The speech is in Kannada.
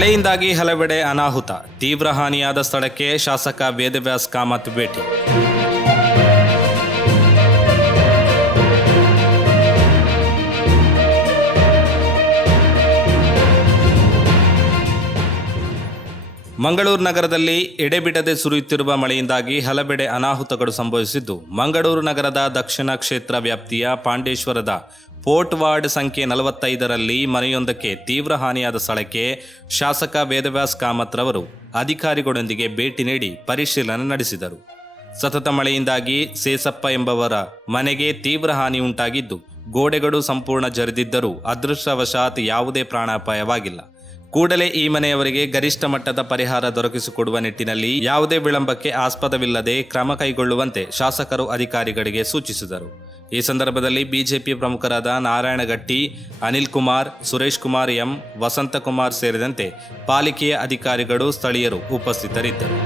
ಮಳೆಯಿಂದಾಗಿ ಹಲವೆಡೆ ಅನಾಹುತ. ತೀವ್ರ ಹಾನಿಯಾದ ಸ್ಥಳಕ್ಕೆ ಶಾಸಕ ವೇದವ್ಯಾಸ್ ಕಾಮತ್ ಭೇಟಿ. ಮಂಗಳೂರು ನಗರದಲ್ಲಿ ಎಡೆಬಿಡದೆ ಸುರಿಯುತ್ತಿರುವ ಮಳೆಯಿಂದಾಗಿ ಹಲವೆಡೆ ಅನಾಹುತಗಳು ಸಂಭವಿಸಿದ್ದು, ಮಂಗಳೂರು ನಗರದ ದಕ್ಷಿಣ ಕ್ಷೇತ್ರ ವ್ಯಾಪ್ತಿಯ ಪಾಂಡೇಶ್ವರದ ಪೋರ್ಟ್ ವಾರ್ಡ್ ಸಂಖ್ಯೆ ನಲವತ್ತೈದರಲ್ಲಿ ಮನೆಯೊಂದಕ್ಕೆ ತೀವ್ರ ಹಾನಿಯಾದ ಸ್ಥಳಕ್ಕೆ ಶಾಸಕ ವೇದವ್ಯಾಸ್ ಕಾಮತ್ ರವರು ಅಧಿಕಾರಿಗಳೊಂದಿಗೆ ಭೇಟಿ ನೀಡಿ ಪರಿಶೀಲನೆ ನಡೆಸಿದರು. ಸತತ ಮಳೆಯಿಂದಾಗಿ ಸೇಸಪ್ಪ ಎಂಬವರ ಮನೆಗೆ ತೀವ್ರ ಹಾನಿ ಉಂಟಾಗಿದ್ದು, ಗೋಡೆಗಳು ಸಂಪೂರ್ಣ ಜರಿದಿದ್ದರೂ ಅದೃಷ್ಟವಶಾತ್ ಯಾವುದೇ ಪ್ರಾಣಾಪಾಯವಾಗಿಲ್ಲ. ಕೂಡಲೇ ಈ ಮನೆಯವರಿಗೆ ಗರಿಷ್ಠ ಮಟ್ಟದ ಪರಿಹಾರ ದೊರಕಿಸಿಕೊಡುವ ನಿಟ್ಟಿನಲ್ಲಿ ಯಾವುದೇ ವಿಳಂಬಕ್ಕೆ ಆಸ್ಪದವಿಲ್ಲದೆ ಕ್ರಮ ಕೈಗೊಳ್ಳುವಂತೆ ಶಾಸಕರು ಅಧಿಕಾರಿಗಳಿಗೆ ಸೂಚಿಸಿದರು. ಈ ಸಂದರ್ಭದಲ್ಲಿ ಬಿಜೆಪಿ ಪ್ರಮುಖರಾದ ನಾರಾಯಣ ಗಟ್ಟಿ ಅನಿಲ್ ಕುಮಾರ್, ಸುರೇಶ್ ಕುಮಾರ್ ಎಂ, ವಸಂತ ಕುಮಾರ್ ಸೇರಿದಂತೆ ಪಾಲಿಕೆಯ ಅಧಿಕಾರಿಗಳು ಸ್ಥಳೀಯರು ಉಪಸ್ಥಿತರಿದ್ದರು.